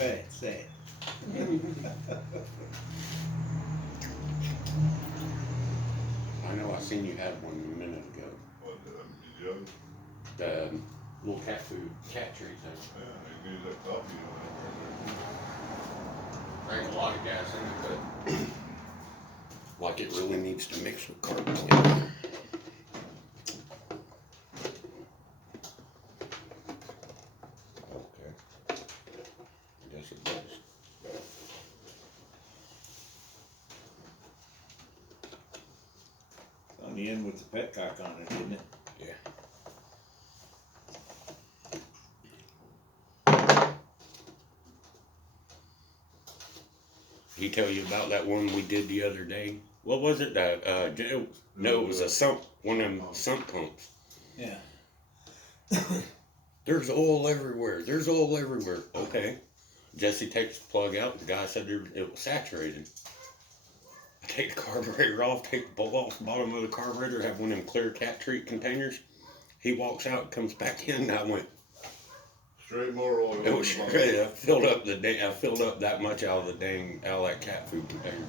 Say it. I know I seen you had one a minute ago. What, did you? The little cat food, cat treat thing. Yeah, you need that coffee on it There ain't a lot of gas in it, but like it really needs to mix with carbon. Yeah. Okay. Yes, it does. On the end with the petcock on it, isn't it? Yeah. He tell you about that one we did the other day? What was it? No, it was a sump, one of them sump pumps. Yeah. There's oil everywhere. There's oil everywhere. Okay. Jesse takes the plug out. The guy said it was saturated. I take the carburetor off, take the bowl off the bottom of the carburetor, have one of them clear cat treat containers. He walks out, comes back in, and I went, Straight more oil. it was straight. I filled up that much out of that cat food container.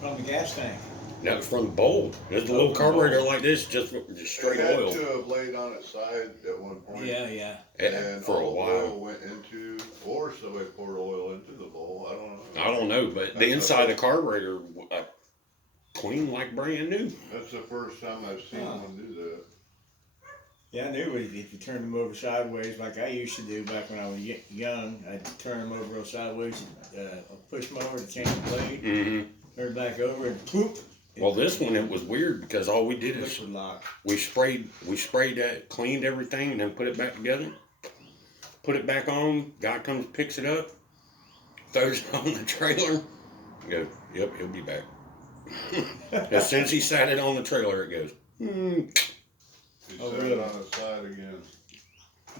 From the gas tank. That was from the bowl. There's a little carburetor like this, just straight It had oil. to have laid on its side at one point. Yeah. And for a all the while. oil went into, or somebody poured oil into the bowl. I don't know. But the inside of the carburetor, clean like brand new. That's the first time I've seen one do that. Yeah, I knew if you turned them over sideways, like I used to do back when I was young, I'd turn them over real sideways, push them over to change the blade, turn it back over, and poop. Well, this one, it was weird because all we did is we sprayed that, cleaned everything, and then put it back together. Put it back on. Guy comes, picks it up, throws it on the trailer. Go, yep, he'll be back. As soon as he sat it on the trailer, it goes. He set it on its side again.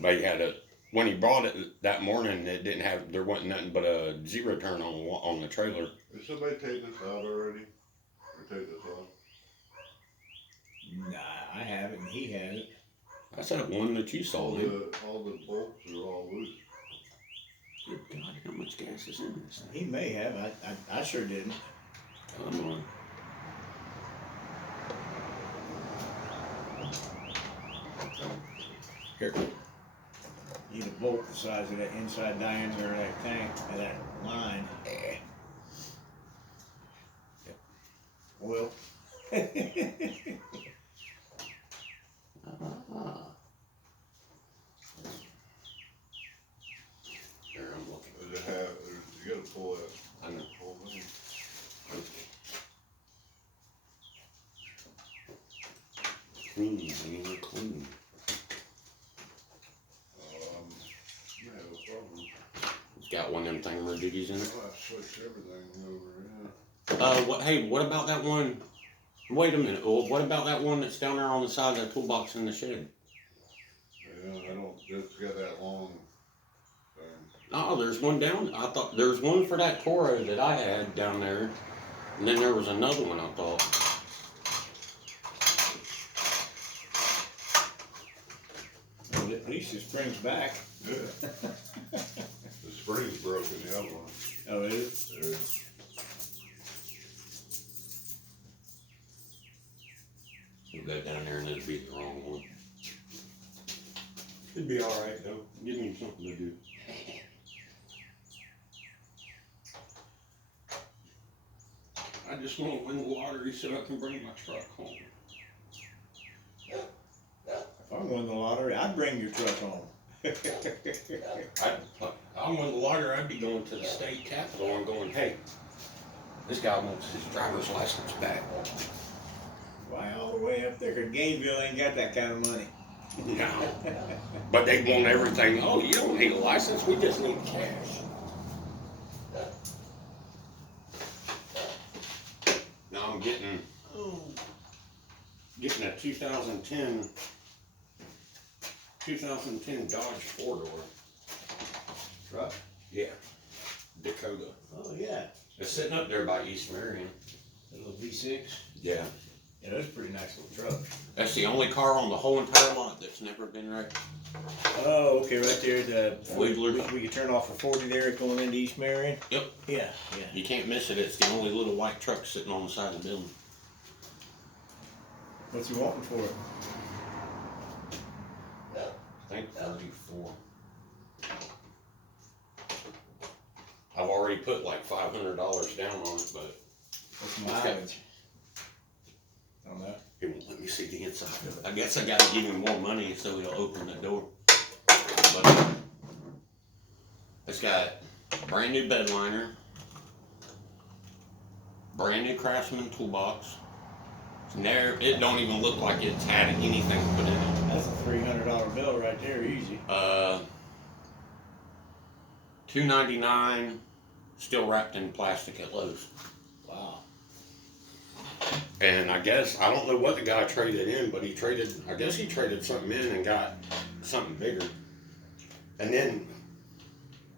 But he had when he brought it that morning, there wasn't nothing but a zero turn on the trailer. Did somebody take this out already? Or take this off? Nah, I haven't. He had it. That's that one that you saw. All the bolts are all loose. Good God, how much gas is in this thing? He may have. I sure didn't. Come on. Here. Need a bolt the size of that inside diameter of that tank, of that line. Yep. Oil. Here, I'm looking. Does it have, you gotta pull that I know. whole thing. Clean, clean. You have a problem. It's got one of them thingamajiggies in it. Oh, I switched everything over, yeah. Hey, what about that one? Wait a minute. What about that one that's down there on the side of that toolbox in the shed? Yeah, it's got that long thing. Oh, there's one down. I thought there's one for that Toro that I had down there, and then there was another one. I thought. Well, at least the spring's back. Yeah. The spring's broken, the other one. Oh, is it? There. You go down there and it'll be the wrong one. It'd be alright though. Give me something to do. I just want to win the lottery so I can bring my truck home. If I won the lottery, I'd bring your truck home. I won the lottery, I'd be going to the state capitol and going, hey, this guy wants his driver's license back. Why all the way up there? Cause Gainesville ain't got that kind of money. No. But they want everything. Oh, you don't need a license, we just need cash. Now I'm getting a 2010 Dodge 4-door. Truck? Yeah. Dakota. Oh yeah. It's sitting up there by East Marion. A little V6. Yeah. Yeah, that's a pretty nice little truck. That's the only car on the whole entire lot that's never been wrecked. Oh, okay, right there, the Wiggler. we could turn off for 40 there going into East Marion. Yep. Yeah, yeah. You can't miss it. It's the only little white truck sitting on the side of the building. What's he wanting for it? I think 34. I've already put like $500 down on it, but What's the mileage? I don't know. he won't let me see the inside of it. I guess I gotta give him more money so he'll open the door. But it's got brand new bed liner, brand new Craftsman toolbox. It don't even look like it's had anything put in it. That's a $300 bill right there, easy. $299, still wrapped in plastic at Lowe's. Wow. And I guess, I don't know what the guy traded in, but I guess he traded something in and got something bigger. And then,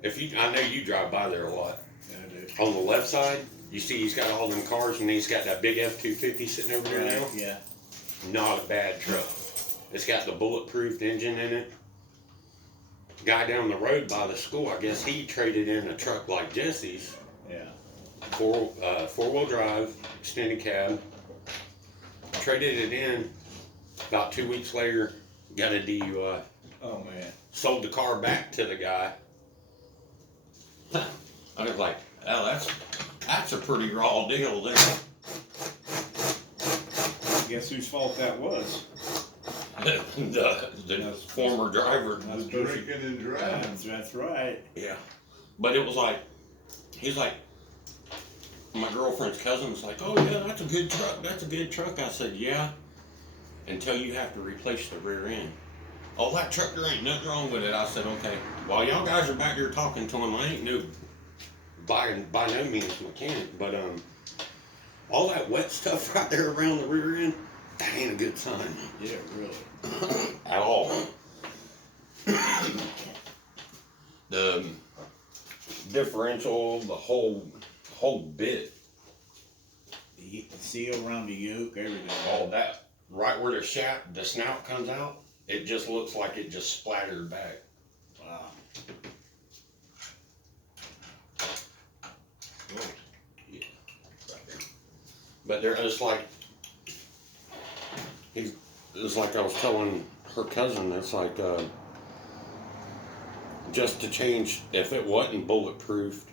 I know you drive by there a lot. Yeah, I do. On the left side, you see he's got all them cars and he's got that big F-250 sitting over there now. Yeah. Not a bad truck. It's got the bulletproof engine in it. Guy down the road by the school, I guess he traded in a truck like Jesse's. Yeah. Four-wheel drive, extended cab. Traded it in. About 2 weeks later, got a DUI. Oh man. Sold the car back to the guy. I was like, oh, that's a pretty raw deal there. Guess whose fault that was? the former driver. Was drinking and driving. That's right. Yeah. But it was like, he's like, my girlfriend's cousin was like, oh yeah, that's a good truck. That's a good truck. I said, yeah, until you have to replace the rear end. Oh, that truck, there ain't nothing wrong with it. I said, okay. While y'all guys are back here talking to him, I ain't no, by no means mechanic, but all that wet stuff right there around the rear end, that ain't a good sign. Yeah, really. At all. The differential, the whole bit. The seal around the yoke, everything. All that. Right where the snout comes out, it just looks like it just splattered back. Wow. Yeah. Right there. But there is like, it's like I was telling her cousin, it's like, just to change, if it wasn't bulletproof,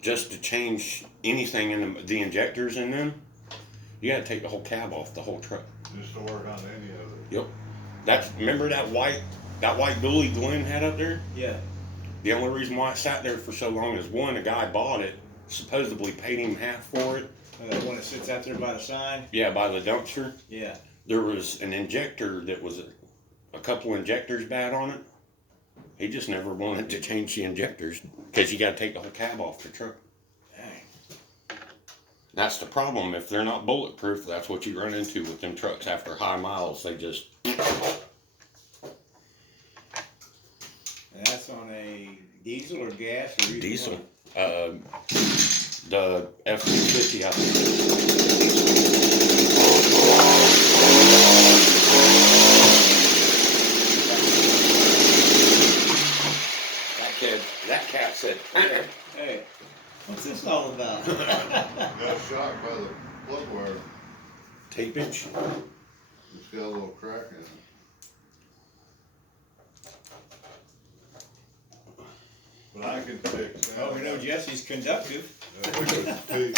just to change anything in the injectors in them, you gotta take the whole cab off the whole truck. Just to work on any of it. Yep. Remember that white dually Glenn had up there? Yeah. The only reason why it sat there for so long is one, a guy bought it, supposedly paid him half for it. The one that sits out there by the sign? Yeah, by the dumpster. Yeah. There was an injector that was a couple injectors bad on it. He just never wanted to change the injectors because you got to take the whole cab off the truck. Dang. That's the problem. If they're not bulletproof, that's what you run into with them trucks after high miles. They just. And that's on a diesel or gas or either Diesel. one? The F-250, I think. That cat said, Hey, what's this all about? Got shocked by the plug wire. tape inch. It's got a little crack in it. But I can fix that. Oh, we know Jesse's conductive. That's in here.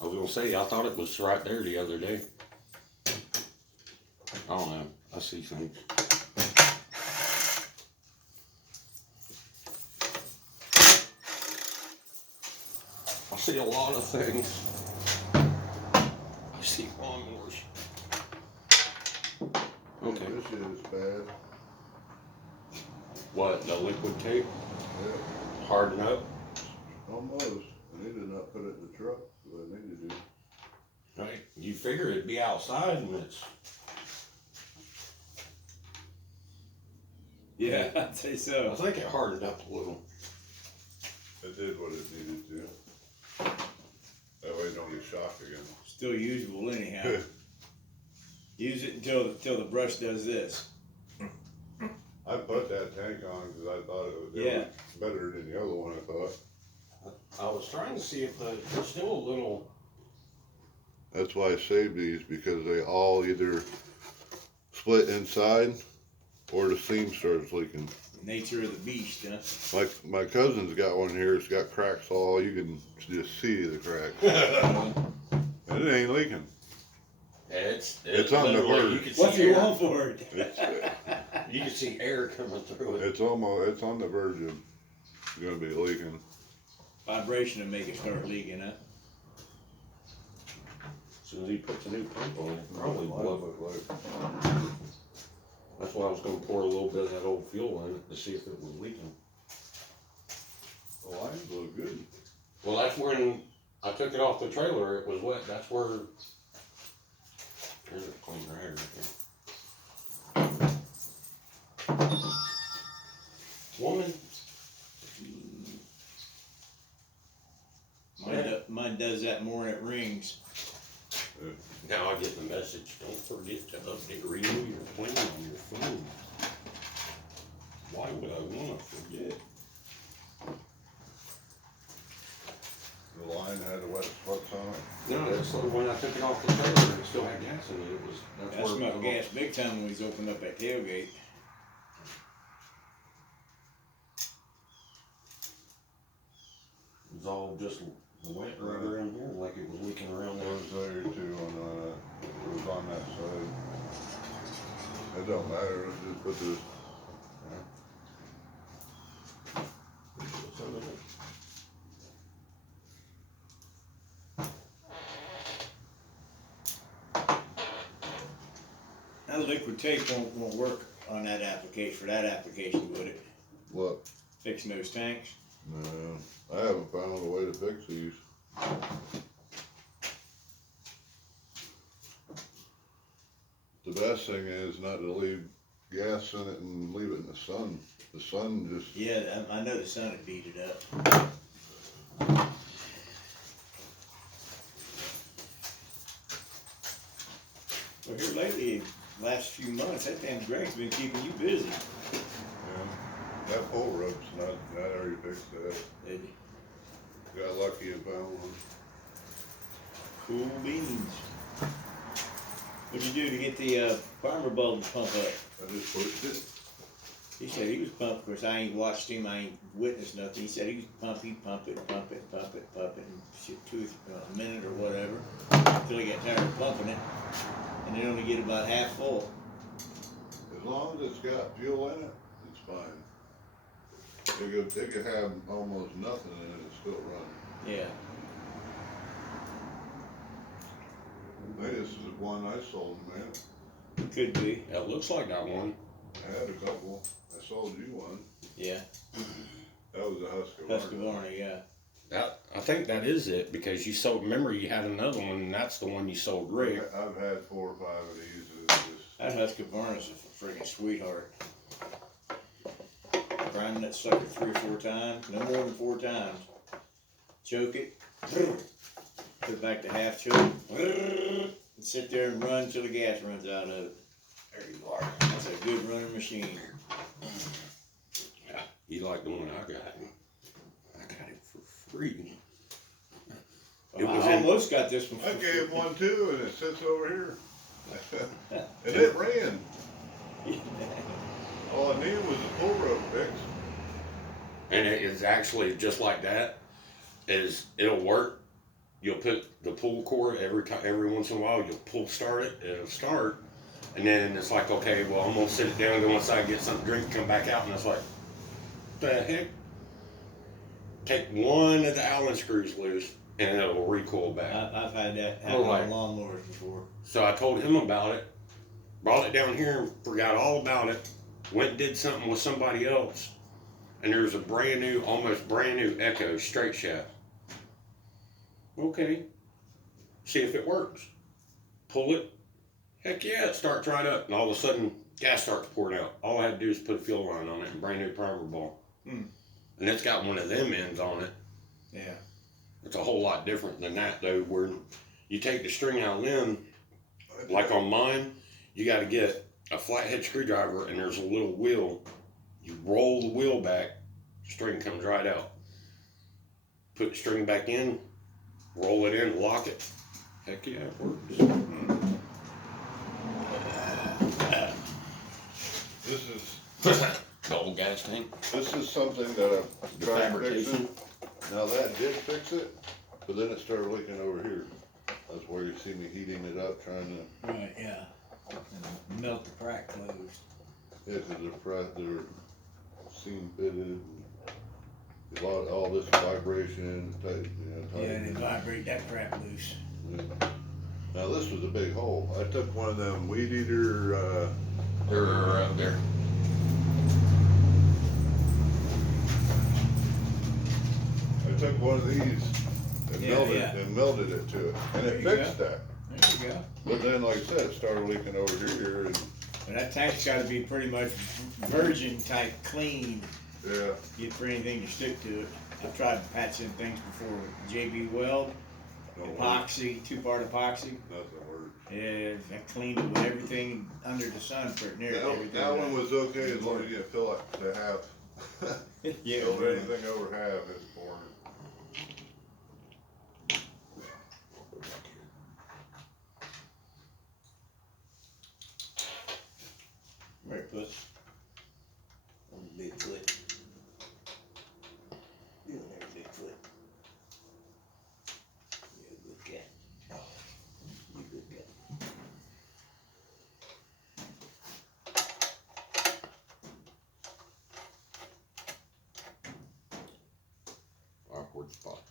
I was gonna say, I thought it was right there the other day. I don't know. I see things. I see a lot of things. I see lawnmowers. Okay. This is bad. What, the liquid tape? Yeah, Harden up? almost. I need to not put it in the truck, what I need to do. Right. You figure it'd be outside and it's. Yeah, I'd say I so. think it hardened up a little. It did what it needed to. That way it don't get shocked again. Still usable anyhow. Use it until the brush does this. I put that tank on because I thought it was better than the other one, I thought. I was trying to see if there's still a little. That's why I saved these, because they all either split inside or the seam starts leaking. Nature of the beast, huh? My cousin's got one here, it's got cracks all, you can just see the cracks. And it ain't leaking. It's on the verge. You can What's see he air. want for it? You can see air coming through it. It's on the verge of gonna be leaking. Vibration will make it start leaking, huh? As soon as he puts a new pump on it, probably blow it. Like, That's why I was gonna pour a little bit of that old fuel in it to see if it was leaking. the lines look good. Well, that's when I took it off the trailer, it was wet. That's where. There's a clean right here. Woman. Mine does that more than it rings. Now I get the message, don't forget to update, renew your plan on your phone. Why would I wanna forget? The line had the wet spots on it. No, that's the when I took it off the trailer, it still had gas in it, it was, I that's where. smelled gas big time when we was opened up that tailgate. It was all just wet right around here, like it was leaking around It there. was there too it was on that side. It don't matter, let's just put this. That liquid tape won't work on that application, for that application, would it? What? Fixing those tanks? No, I haven't found a way to fix these. The best thing is not to leave gas in it and leave it in the sun. The sun just, Yeah, I know the sun had beat it up. Well, here lately, last few months, that damn Greg's been keeping you busy. that pull rope's not already fixed that. Did you? Got lucky and found one. Cool beans. What'd you do to get the farmer bulb to pump up? I just pushed it. He said he was pumping. Of course, I ain't watched him. I ain't witnessed nothing. He said he was pumping. He'd pump it, and shit, a minute or whatever, until he got tired of pumping it, and then only get about half full. As long as it's got fuel in it, it's fine. It could have almost nothing in it and still run. Yeah. Maybe this is the one I sold, man. Could be. Yeah, it looks like that one. I had a couple. I sold you one. Yeah. That was a Husqvarna. Husqvarna, yeah. I think that is it, because you sold, remember you had another one, and that's the one you sold Rick. I've had 4 or 5 of these. It's just, That Husqvarna's a freaking sweetheart. Grinding that sucker 3 or 4 times, no more than 4 times. Choke it, put it back to half choke, and sit there and run until the gas runs out of it. There you are. That's a good running machine. Yeah, you like the one I got. I got it for free. It was I almost got this one. I gave one too, and it sits over here. And it ran. All I needed was a pull rope fix. And it is actually just like that. It'll work. You'll put the pull cord every once in a while. You'll pull start it. It'll start, and then it's like, okay, well, I'm gonna sit it down, go inside, get something to drink, come back out, and it's like, what the heck? Take one of the Allen screws loose, and it'll recoil back. I've had that happen on lawnmowers before. So I told him about it. Brought it down here and forgot all about it. Went and did something with somebody else, and there was a brand new, almost brand new Echo straight shaft. Okay, see if it works. Pull it. Heck yeah, it starts right up, and all of a sudden, gas starts pouring out. All I had to do is put a fuel line on it and brand new primer ball. And it's got one of them ends on it. Yeah. It's a whole lot different than that, though, where you take the string out of them, like on mine, You got to get a flathead screwdriver, and there's a little wheel. You roll the wheel back, string comes right out. Put the string back in, roll it in, lock it. Heck yeah, it works. This is The old gas tank. this is something that I've The tried fabrication. fixing. Now that did fix it, but then it started leaking over here. That's where you see me heating it up, trying to. Right, yeah. And melt the crack closed. Yeah, because they're seam fitted. And all this vibration, tight, Yeah, they vibrate that crap loose. Yeah. Now this was a big hole. I took one of them weed eater. They're up there. I took one of these and Yeah, melted it to it, and it There you fixed that. There you go. But then, like I said, it started leaking over here, and But that tank's gotta be pretty much virgin type clean, yeah, for anything to stick to it. I've tried patching things before with JB Weld, no epoxy, 2-part epoxy. nothing worked. Yeah, I cleaned it with everything under the sun for nearly everything. That one was okay as long as you didn't fill it to half. Yeah, Filled really. anything over half, it's boring. Right, puss. On the big foot. You there, big foot. You're a good cat. You're a good cat. Awkward spots.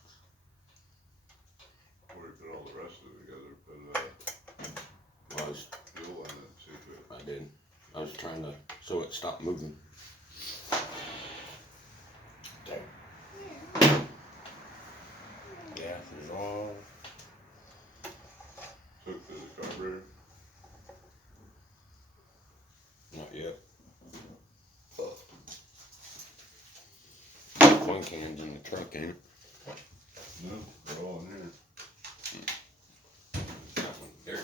Where you put all the rest of it together, put I was, fuel in it, see if it. I did. I was trying to, so it stopped moving. Gas is off. Took to the carburetor. Not yet. One can's in the truck, ain't it? No, they're all in here. That one, there.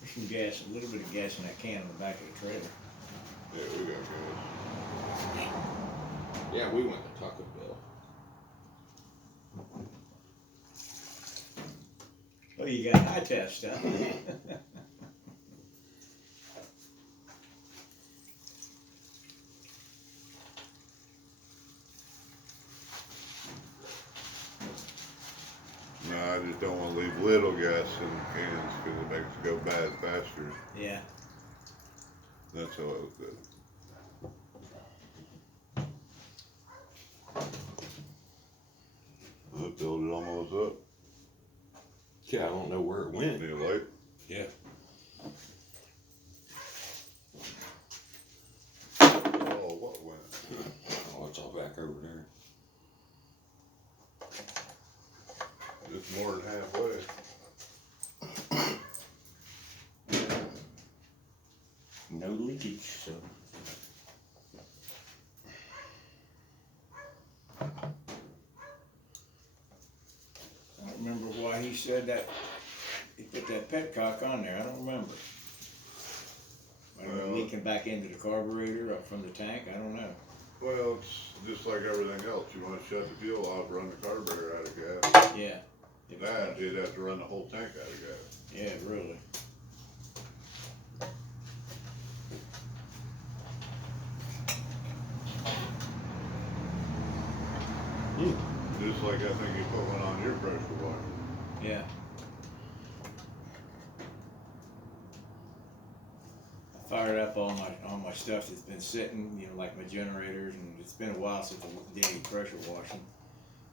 There's some gas, a little bit of gas in that can on the back of the trailer. Yeah, we got gas. Yeah, we went to Taco Bell. Oh, you got high test, huh? No, I just don't want to leave little gas in cans because it makes it go bad faster. Yeah. That's how it was good. I filled it almost up. Yeah, I don't know where it went. Need a light? Yeah. Oh, what went? Oh, it's all back over there. It's more than halfway. No leakage, so. I don't remember why he said that, he put that petcock on there, I don't remember. I don't know, Well- leaking back into the carburetor up from the tank, I don't know. Well, it's just like everything else. You want to shut the fuel off, run the carburetor out of gas. Yeah. That, you'd have to run the whole tank out of gas. Yeah, really. Just like I think you put one on your pressure washer. Yeah. I fired up all my stuff that's been sitting, like my generators, and it's been a while since I did any pressure washing.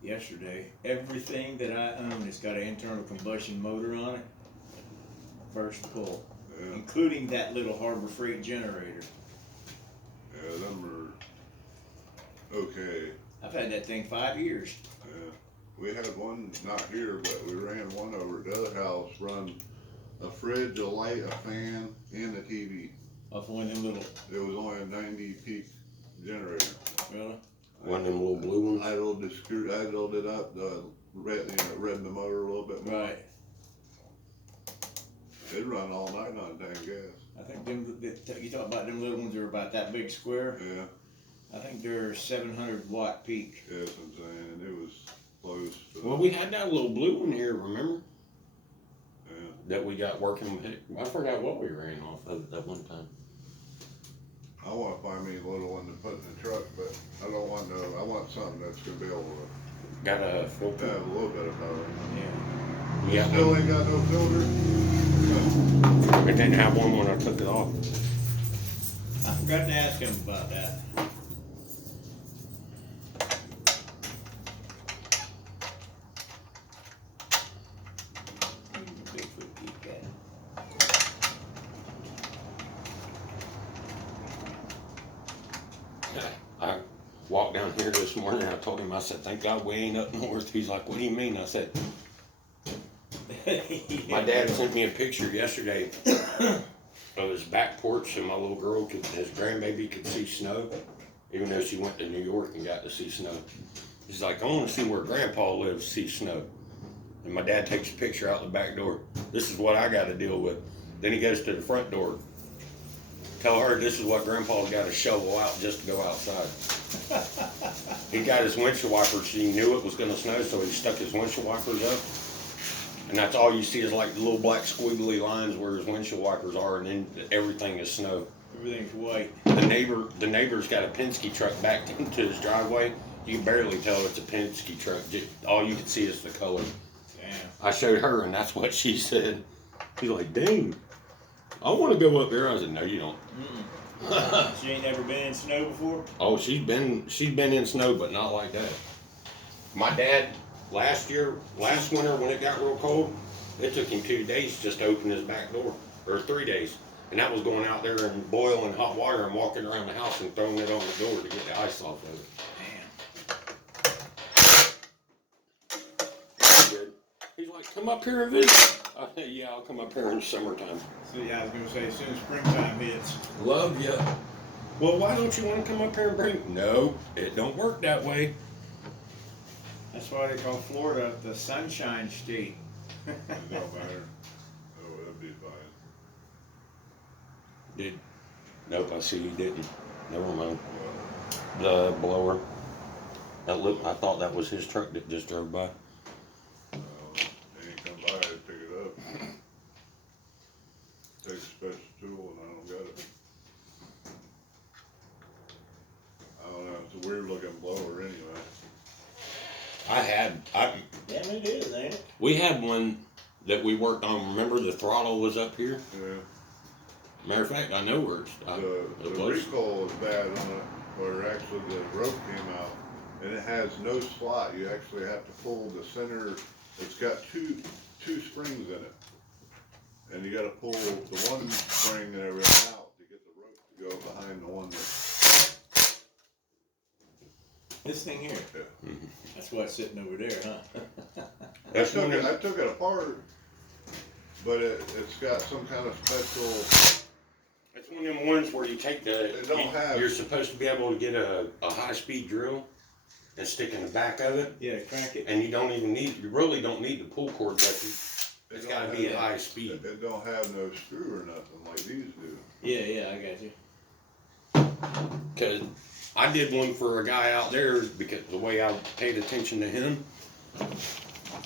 Yesterday, everything that I own has got an internal combustion motor on it. First pull, Yeah, including that little Harbor Freight generator. yeah, them are okay. I've had that thing 5 years. Yeah, we had one, not here, but we ran one over at the other house, run a fridge, a light, a fan, and a TV. Off one of them little, It was only a 90 peak generator. really? One of them little blue ones. Idled it up, read the motor a little bit more. Right. It'd run all night on dang gas. I think you talk about them little ones that are about that big square. Yeah. I think they're 700 watt peak. Yeah, that's what I'm saying. And it was close. Well, we had that little blue one here, remember? Yeah. That we got working. I forgot what we ran off of that one time. I want to find me a little one to put in the truck, but I don't want no. I want something that's gonna be able to Got a have filter. a little bit of power. Yeah. Yeah. Still ain't got no filter. It didn't have one when I took it off. I forgot to ask him about that. Bigfoot geek guy. I walked down here this morning and I told him, I said, thank God we ain't up north. He's like, what do you mean? I said, my dad sent me a picture yesterday of his back porch so my little girl his grandbaby could see snow, even though she went to New York and got to see snow. He's like, I want to see where Grandpa lives, see snow. And my dad takes a picture out the back door. This is what I got to deal with. Then he goes to the front door. Tell her this is what Grandpa's got to shovel out just to go outside. He got his windshield wipers. He knew it was going to snow, so he stuck his windshield wipers up. And that's all you see is like the little black squiggly lines where his windshield wipers are, and then everything is snow. Everything's white. The neighbor's got a Penske truck backed into his driveway. You can barely tell it's a Penske truck. All you can see is the color. Damn. I showed her, and that's what she said. She's like, dang, I want to go up there. I said, no, you don't. She ain't never been in snow before? Oh, she's been in snow, but not like that. My dad, last winter when it got real cold, it took him 2 days just to open his back door, or 3 days. And that was going out there and boiling hot water and walking around the house and throwing it on the door to get the ice off of it. Damn. He's like, come up here and visit. I said, yeah, I'll come up here in the summertime. So yeah, I was gonna say as soon as springtime hits. Love ya. Well, why don't you want to come up here and bring? No, it don't work that way. That's why they call Florida the Sunshine State. It don't matter. Oh, that'd be fine. Nope, I see you didn't. Never mind. The blower. I thought that was his truck that just drove by. They ain't come by to pick it up. Takes a special tool and I don't got it. I don't know, it's a weird looking blower anyway. Yeah, it is, ain't it? We had one that we worked on. Remember the throttle was up here? Yeah. Matter of fact, I know where The recoil is bad on it, where actually the rope came out and it has no slot. You actually have to pull the center. It's got two springs in it. And you gotta pull the one spring and everything out to get the rope to go behind the one that. This thing here. Yeah. Mm-hmm. That's what's sitting over there, huh? I took it apart, but it's got some kind of special. It's one of them ones where you take you're supposed to be able to get a high-speed drill and stick in the back of it. Yeah, crank it. And you really don't need the pull cord, but it's got to be at high speed. It don't have no screw or nothing like these do. Yeah, I got you. Because I did one for a guy out there because the way I paid attention to him.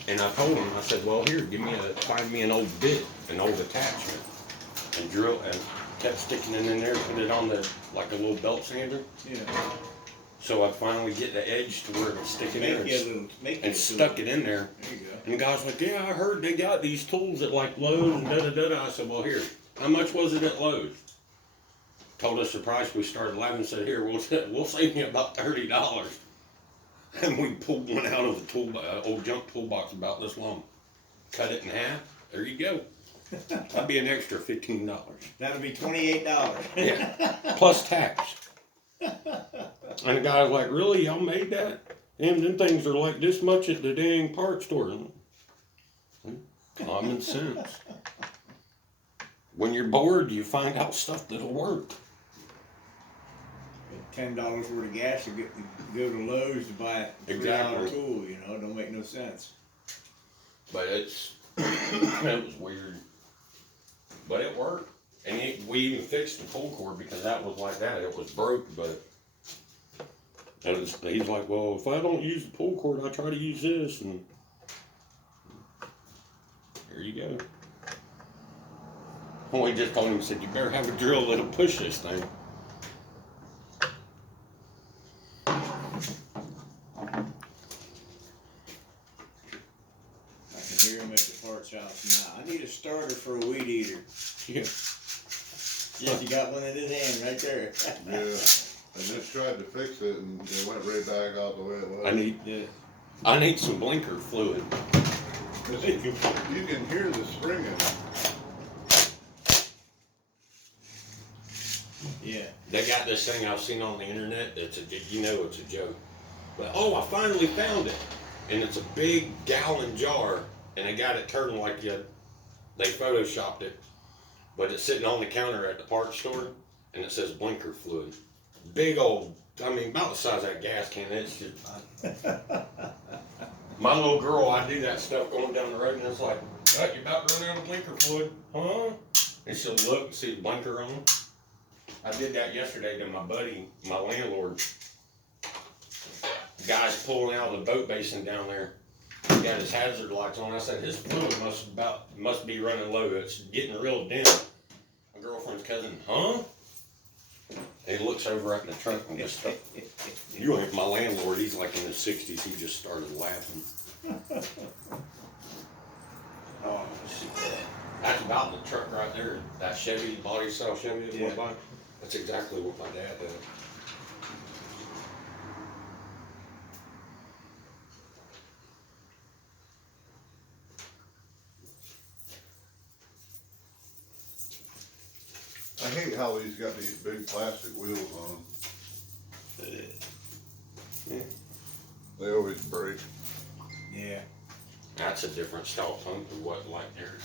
And I told him, I said, well, here, find me an old bit, an old attachment, and drill, and kept sticking it in there, put it on like a little belt sander. Yeah. So I finally get the edge to where it would stick in there and stuck it in there. There you go. And the guy's like, yeah, I heard they got these tools at like Lowe's and da-da-da-da. I said, well, here, how much was it at Lowe's? Told us the price. We started laughing and said, here, we'll save you about $30. And we pulled one out of the old junk toolbox about this long. Cut it in half. There you go. That'd be an extra $15. That'll be $28. Yeah, plus tax. And the guy's like, really, y'all made that? And them things are like this much at the dang parts store. Common sense. When you're bored, you find out stuff that'll work. $10 worth of gas to go to Lowe's to buy a $3 Exactly. tool, you know, it don't make no sense. But it's, it was weird. But it worked. And we even fixed the pull cord because that was like that. It was broke, but he's like, well, if I don't use the pull cord, I try to use this, and here you go. Well, we just told him, said, you better have a drill that'll push this thing. I can hear him at the parts house now. I need a starter for a weed eater. Yeah. Yes, he got one in his hand right there. Yeah. I just tried to fix it and it went right back out the way it was. I need some blinker fluid. You can hear the spring in it. Yeah. They got this thing I've seen on the internet that's it's a joke. But I finally found it. And it's a big gallon jar, and they got it turned like they photoshopped it. But it's sitting on the counter at the parts store, and it says blinker fluid. Big old, about the size of that gas can. It's just, my little girl, I do that stuff going down the road, and it's like, oh, you're about to run out of blinker fluid, huh? And she'll look and see the blinker on. I did that yesterday to my buddy, my landlord. The guy's pulling out of the boat basin down there. He got his hazard lights on. I said, his fluid must be running low. It's getting real dim. My girlfriend's cousin, huh? And he looks over at the truck and just, you ain't my landlord. He's like in his 60s. He just started laughing. Oh, shit. That's about the truck right there. That Chevy, body style Chevy that went by. That's exactly what my dad did. I hate how he's got these big plastic wheels on them. Yeah. They always break. Yeah. That's a different style pump than what like theirs.